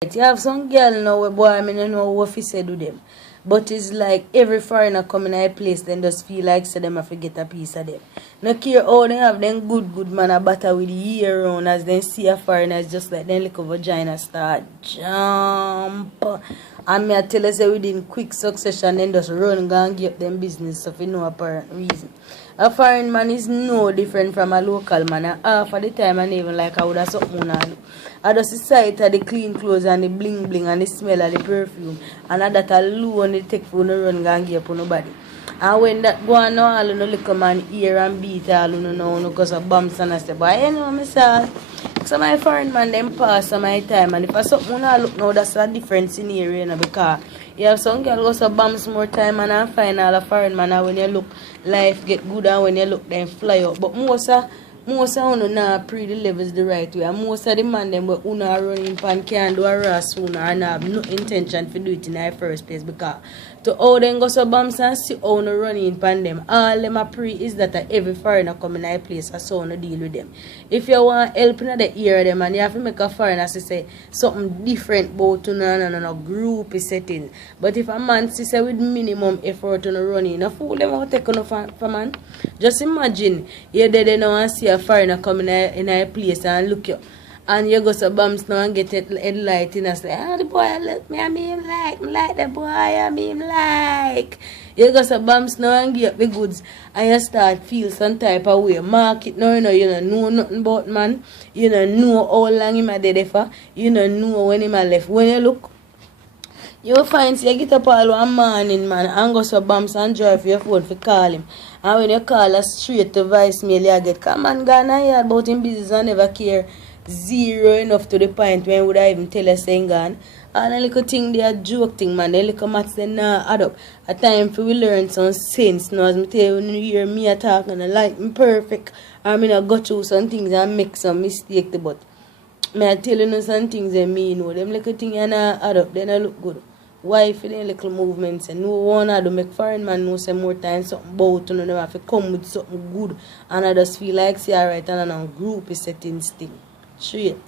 You have some girl now where boy I mean you know what he said to them. But it's like every foreigner coming in a place then just feel like say them have to get a piece of them. No care how they have them good man a batter with the year round as they see a foreigner it's just like them little vagina start jump. And me I tell you say within quick succession then just run go and give up them business so for no apparent reason. A foreign man is no different from a local man and half of the time and even like I would have something on. I just the sight of the clean clothes and the bling bling and the smell of the perfume and that alone it take for no run and give up on nobody. And when that go on now, all you know little man ear and beat all you know because of bumps and I say, boy, you know me sir. So my foreign man them pass on my time and if I something I look now that's a different scenario you know, because you have some girl go so bumps more time and I find all a foreign man and when you look life get good and when you look then fly up. But most of you not pre the levels the right way. And most of the man them where una running pan can do a raw sooner and have no intention to do it in the first place because to how them go so bumps and see how no running pan them. All them a pre is that every foreigner come in a place so no deal with them. If you want help in the ear them and you have to make a foreigner say something different about to no group setting. But if a man say with minimum effort on running, no fool them out take on for man. Just imagine you there now and see a foreigner come in a place and look you and you go to bumps now and get it headlight and say, the boy I look me, I mean like the boy I mean like. You go to bumps now and get the goods and you start feel some type of way. Market now you don't know nothing about man. You don't know how long him a dead for. You don't know when him a left. When you look, you find you get up all one morning man and go to bumps and drive your phone for call him. And when you call a straight to voicemail you get come and gone and hear about him business and never care. Zero enough to the point when would I even tell us saying gone. And a little thing they are joke thing man, they little maths they not add up. A time for we learn some sense now as me tell you when you hear me talk and I like me perfect. I mean I go through some things and make some mistake but me I tell you some things they mean know them little thing and add up then I look good. Why for them little movements and no one had to make foreign man know some more time something about you know them have to come with something good and I just feel like say alright and a group is setting thing. Straight.